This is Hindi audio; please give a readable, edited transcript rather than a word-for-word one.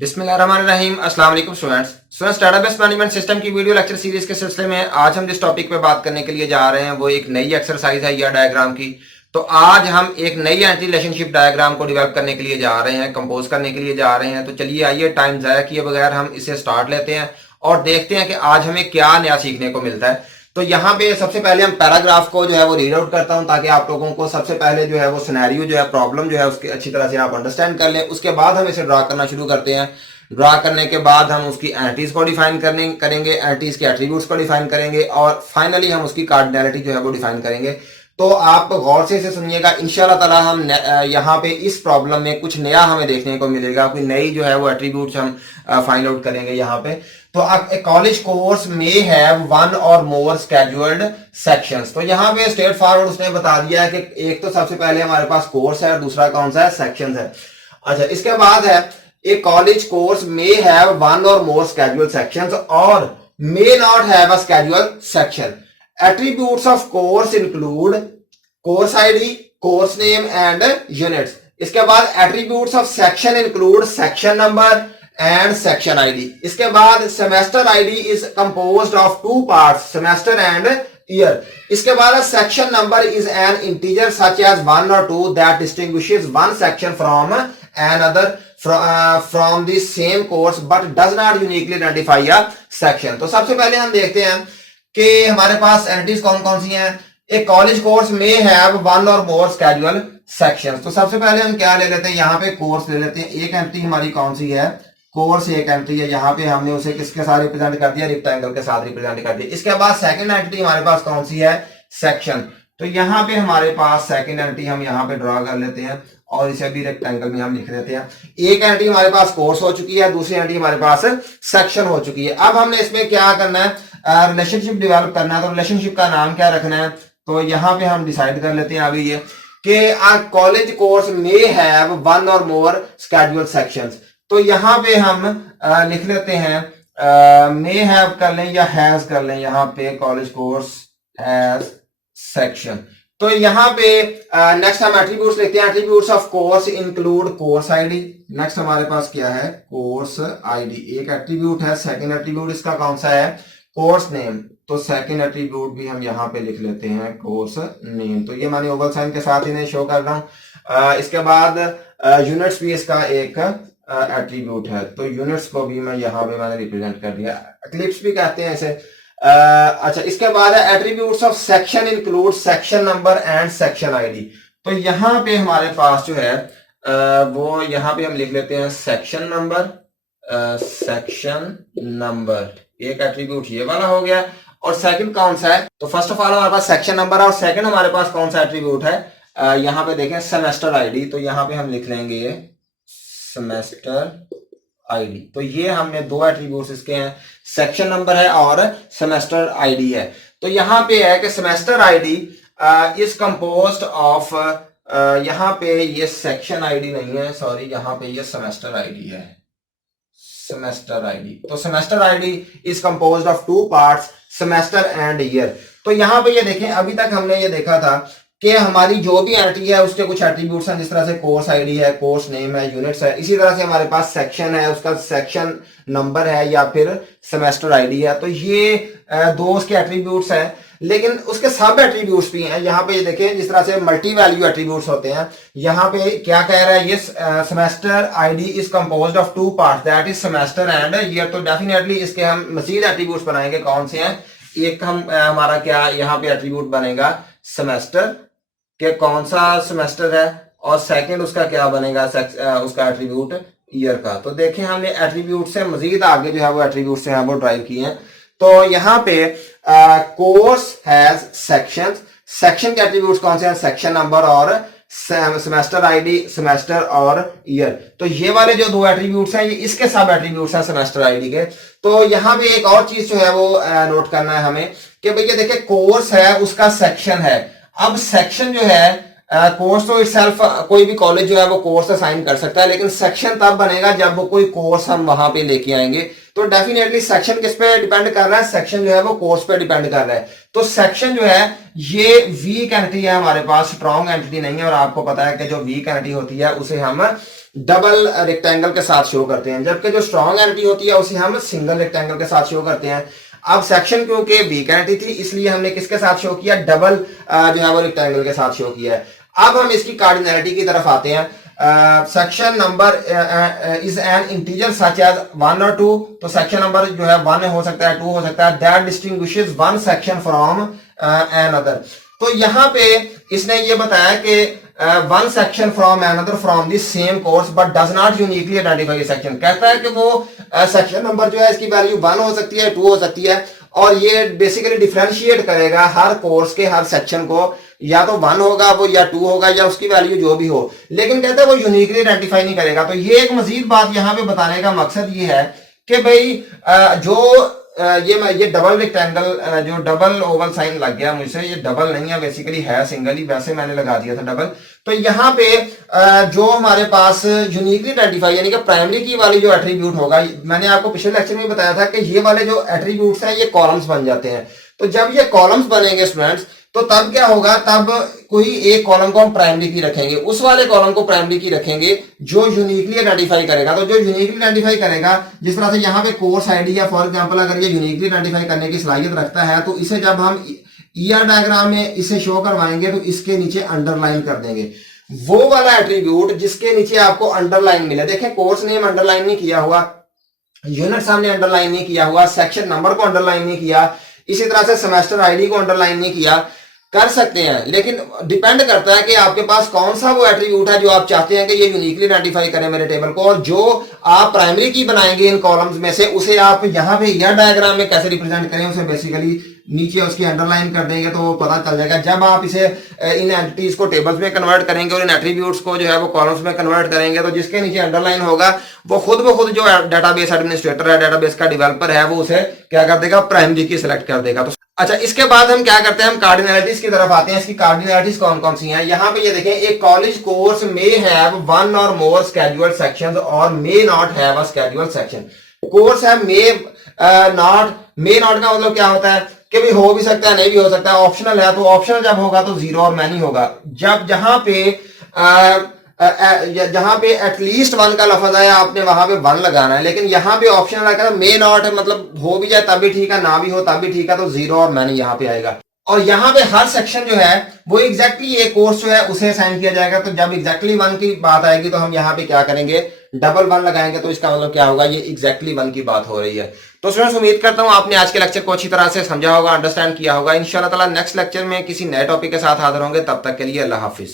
बिस्मिल्लाहिर्रहमानिर्रहीम। अस्सलाम वालेकुम स्टूडेंट्स डेटाबेस मैनेजमेंट सिस्टम की वीडियो लेक्चर सीरीज के सिलसिले में आज हम जिस टॉपिक पे बात करने के लिए जा रहे हैं वो एक नई एक्सरसाइज है या डायग्राम की। तो आज हम एक नई एंटी रिलेशनशिप डायग्राम को डेवलप करने के लिए जा रहे हैं, कंपोज करने के लिए जा रहे हैं। तो चलिए आइए टाइम ज़ाया किए बगैर हम इसे स्टार्ट लेते हैं और देखते हैं कि आज हमें क्या नया सीखने को मिलता है। तो यहाँ पे सबसे पहले हम पैराग्राफ को जो है वो रीड आउट करता हूँ ताकि आप लोगों को सबसे पहले जो है वो सिनेरियो जो है प्रॉब्लम जो है उसकी अच्छी तरह से आप अंडरस्टैंड कर लें। उसके बाद हम इसे ड्रा करना शुरू करते हैं। ड्रा करने के बाद हम उसकी एंटिटीज को डिफाइन करेंगे, एंटिटीज के एट्रीब्यूट्स को डिफाइन करेंगे और फाइनली हम उसकी कार्डिनैलिटी जो है वो डिफाइन करेंगे। तो आप गौर से इसे सुनिएगा। इंशाल्लाह ताला हम यहाँ पे इस प्रॉब्लम में कुछ नया हमें देखने को मिलेगा, कोई नई जो है वो एट्रीब्यूट्स हम फाइंड आउट करेंगे यहाँ पे। तो ए कॉलेज कोर्स में have one or more scheduled sections. तो यहाँ पे स्ट्रेट फॉरवर्ड उसने बता दिया है कि एक तो सबसे पहले हमारे पास कोर्स है और दूसरा कौन सा है, सेक्शंस है। अच्छा, इसके बाद है a college course may have one or more scheduled sections or may not have a scheduled section. Attributes of course include course ID, course name and units. इसके बाद attributes of section include section number and section ID. इसके बाद semester ID is composed of two parts, semester and year. इसके बाद section number is an integer such as 1 or 2 that distinguishes one section from another from the same course but does not uniquely identify a section. तो सबसे पहले हम देखते हैं कि हमारे पास एंटिटीज कौन कौन सी हैं। एक कॉलेज कोर्स में have one or more schedule sections. तो सबसे पहले हम क्या ले लेते हैं, यहाँ पे कोर्स ले लेते हैं। एक एंटिटी हमारी कौन सी है, कोर्स एक एंटिटी है। यहाँ पे हमने उसे किसके साथ रिप्रेजेंट कर दिया, रेक्टेंगल के साथ रिप्रेजेंट कर दिया। इसके बाद सेकंड एंटिटी हमारे पास कौन सी है, सेक्शन। तो यहाँ पे हमारे पास सेकंड एंटिटी हम यहाँ पे ड्रॉ कर लेते हैं और इसे भी रेक्टेंगल में हम लिख देते हैं। एक एंटिटी हमारे पास कोर्स हो चुकी है, दूसरी एंटिटी हमारे पास सेक्शन हो चुकी है। अब हमने इसमें क्या करना है, रिलेशनशिप डेवलप करना है। तो रिलेशनशिप का नाम क्या रखना है, तो यहाँ पे हम डिसाइड कर लेते हैं अभी ये कि कॉलेज कोर्स में have one or more scheduled sections. तो यहाँ पे हम लिख लेते हैं मे हैव कर लें या हैज कर लें। यहाँ पे कॉलेज कोर्स हैज सेक्शन। तो यहाँ पे नेक्स्ट हम एट्रीब्यूट्स लिखते हैं। Attributes of course include course ID. Next हमारे पास क्या है, कोर्स आईडी एक एट्रीब्यूट है। सेकंड एट्रीब्यूट इसका कौन सा है, कोर्स नेम। तो सेकंड एट्रीब्यूट भी हम यहाँ पे लिख लेते हैं, कोर्स नेम। तो ये मैंने ओवल साइन के साथ इन्हें शो कर रहा हूँ। इसके बाद यूनिट्स भी इसका एक एट्रीब्यूट है। तो यूनिट्स को भी मैं यहाँ पे मैंने रिप्रेजेंट कर दिया, क्लिप्स भी कहते हैं इसे। अच्छा, इसके बाद है attributes of section include section number and section ID. तो यहाँ पे हमारे पास जो है वो यहाँ पे हम लिख लेते हैं सेक्शन नंबर, सेक्शन नंबर एक एट्रीब्यूट ये वाला हो गया। और सेकंड कौन सा है, तो फर्स्ट ऑफ ऑल हमारे पास सेक्शन नंबर है और सेकंड हमारे पास कौन सा एट्रीब्यूट है, यहाँ पे देखें सेमेस्टर आईडी। तो यहाँ पे हम लिख लेंगे सेमेस्टर आईडी। तो ये हमने दो एट्रीब्यूट्स इसके हैं, सेक्शन नंबर है और सेमेस्टर आईडी है। तो यहाँ पे है कि semester ID is composed of, यहाँ पे ये सेक्शन आईडी नहीं है, सॉरी, यहाँ पे ये सेमेस्टर आईडी है, सेमेस्टर आईडी। तो semester ID is composed of two parts, semester and year. तो यहाँ पे ये देखें, अभी तक हमने ये देखा था कि हमारी जो भी एंटिटी है उसके कुछ एट्रीब्यूट्स हैं, जिस तरह से कोर्स आईडी है, कोर्स नेम है, यूनिट्स है। इसी तरह से हमारे पास सेक्शन है, उसका सेक्शन नंबर है या फिर सेमेस्टर आईडी है। तो ये दो उसके एट्रीब्यूट्स हैं, लेकिन उसके सब एट्रीब्यूट्स भी हैं। यहाँ पे ये देखें, जिस तरह से मल्टी वैल्यू एट्रीब्यूट्स होते हैं। यहाँ पे क्या कह रहा है, ये semester ID is composed of two parts, that is semester and year. तो डेफिनेटली इसके हम मजीद एट्रीब्यूट्स बनाएंगे। कौन से हैं, एक हम हमारा क्या यहाँ पे एट्रीब्यूट बनेगा सेमेस्टर के, कौन सा सेमेस्टर है, और सेकंड उसका क्या बनेगा, उसका एट्रीब्यूट ईयर का। तो देखें हमने एट्रीब्यूट से मजीद आगे जो है वो एट्रीब्यूट से वो ड्राइव किए हैं। तो यहाँ पे कोर्स हैज सेक्शन, सेक्शन के एट्रीब्यूट्स कौन से हैं, सेक्शन नंबर और सेमेस्टर आईडी, सेमेस्टर और ईयर। तो ये वाले जो दो एट्रीब्यूट्स हैं ये इसके सब एट्रीब्यूट्स हैं सेमेस्टर आईडी के। तो यहाँ पे एक और चीज जो है वो नोट करना है हमें कि भैया देखिए, कोर्स है उसका सेक्शन है। अब सेक्शन जो है, कोर्स तो इटसेल्फ कोई भी कॉलेज जो है वो कोर्स असाइन कर सकता है, लेकिन सेक्शन तब बनेगा जब वो कोई कोर्स हम वहां पे लेके आएंगे। तो डेफिनेटली सेक्शन किस पे डिपेंड कर रहा है, सेक्शन जो है वो कोर्स पे डिपेंड कर रहा है। तो सेक्शन जो है ये वीक एंटिटी है हमारे पास, स्ट्रॉन्ग एंटिटी नहीं है। और आपको पता है कि जो वीक एंटिटी होती है उसे हम डबल रेक्टेंगल के साथ शो करते हैं, जबकि जो स्ट्रॉन्ग एंटिटी होती है उसे हम सिंगल रेक्टेंगल के साथ शो करते हैं। अब सेक्शन क्योंकि वीक एंटिटी थी इसलिए हमने किसके साथ शो किया, डबल जो है वो रेक्टेंगल के साथ शो किया है। अब हम इसकी कार्डिनैलिटी की तरफ आते हैं। Section number is an integer such as 1 और 2, तो सेक्शन नंबर जो है 1 हो सकता है, 2 हो सकता है, that distinguishes one section from another. तो यहाँ पे इसने ये बताया कि one section from another from the same course but does not uniquely identify section. कहता है कि वो सेक्शन नंबर जो है इसकी वैल्यू 1 हो सकती है, 2 हो सकती है, और ये बेसिकली डिफरेंशिएट करेगा हर कोर्स के हर सेक्शन को, या तो 1 होगा वो, या 2 होगा, या उसकी वैल्यू जो भी हो, लेकिन कहते हैं वो यूनिकली आइडेंटिफाई नहीं करेगा। तो ये एक मजीद बात यहाँ पे बताने का मकसद ये है कि भाई जो ये डबल रेक्टेंगल जो डबल ओवल साइन लग गया मुझसे, ये डबल नहीं है, बेसिकली है सिंगल ही, वैसे मैंने लगा दिया था डबल। तो यहाँ पे जो हमारे पास यूनिकली आइडेंटिफाई यानी कि प्राइमरी की वाली जो एट्रीब्यूट होगा, मैंने आपको पिछले लेक्चर में बताया था कि ये वाले जो एट्रीब्यूट्स हैं ये कॉलम्स बन जाते हैं। तो जब ये कॉलम्स बनेंगे स्टूडेंट्स, तो तब क्या होगा, तब कोई एक कॉलम को हम प्राइमरी की रखेंगे, उस वाले कॉलम को प्राइमरी की रखेंगे जो यूनिकली आइडेंटिफाई करेगा। तो जो यूनिकली आइडेंटिफाई करेगा, जिस तरह से यहाँ पे कोर्स आईडी या फॉर एग्जांपल अगर ये यूनिकली आइडेंटिफाई करने की सलाहियत रखता है, तो इसे जब हम ईआर डायग्राम में इसे शो करवाएंगे तो इसके नीचे अंडरलाइन कर देंगे वो वाला एट्रीब्यूट जिसके नीचे आपको अंडरलाइन मिले। देखें, कोर्स नेम अंडरलाइन नहीं किया हुआ, यूनिट सामने अंडरलाइन नहीं किया हुआ, सेक्शन नंबर को अंडरलाइन नहीं किया, इसी तरह से सेमेस्टर आईडी को अंडरलाइन नहीं किया। कर सकते हैं, लेकिन डिपेंड करता है कि आपके पास कौन सा वो एट्रीब्यूट है जो आप चाहते हैं कि ये यूनिकली आइडेंटिफाई करें मेरे टेबल को, और जो आप प्राइमरी की बनाएंगे इन कॉलम्स में से उसे आप यहाँ पे या डायग्राम में कैसे रिप्रेजेंट करें, उसे बेसिकली नीचे उसकी अंडरलाइन कर देंगे तो पता चल जाएगा। जब आप इसे इन एंटिटीज को टेबल्स में कन्वर्ट करेंगे और इन एट्रीब्यूट्स को जो है वो कॉलम्स में कन्वर्ट करेंगे, तो जिसके नीचे अंडरलाइन होगा वो खुद ब खुद जो डेटाबेस एडमिनिस्ट्रेटर है, डेटाबेस का डेवलपर है, वो उसे क्या कर देगा, प्राइमरी की सिलेक्ट कर देगा। तो अच्छा, इसके बाद हम क्या करते हैं, हम कार्डिनैलिटीज की तरफ आते हैं। इसकी कार्डिनैलिटीज कौन कौन सी हैं, यहाँ पे ये देखें, एक कॉलेज कोर्स मे हैव 1 और more scheduled sections or may not have a scheduled section. Course है मे नॉट का मतलब क्या होता है कि भी हो भी सकता है, नहीं भी हो सकता है, ऑप्शनल है, तो ऑप्शनल जब होगा तो 0 और मैनी होगा। जब जहां पे एटलीस्ट 1 का लफ्ज आया आपने वहां पे 1 लगाना है, लेकिन यहाँ पे ऑप्शनल आएगा, मे नॉट है मतलब हो भी जाए तब भी ठीक है, ना भी हो तब भी ठीक है, तो 0 और मैनी यहाँ पे आएगा। और यहाँ पे हर सेक्शन जो है वो एग्जैक्टली एक कोर्स जो है उसे असाइन किया जाएगा। तो जब एग्जैक्टली 1 की बात आएगी तो हम यहाँ पे क्या करेंगे, डबल 1 लगाएंगे, तो इसका मतलब क्या होगा, ये एग्जैक्टली 1 की बात हो रही है। तो स्टूडेंट्स, उम्मीद करता हूं आपने आज के लेक्चर को अच्छी तरह से समझा होगा, अंडरस्टैंड किया होगा। इंशाल्लाह ताला नेक्स्ट लेक्चर में किसी नए टॉपिक के साथ हाजिर होंगे, तब तक के लिए अल्लाह हाफिज।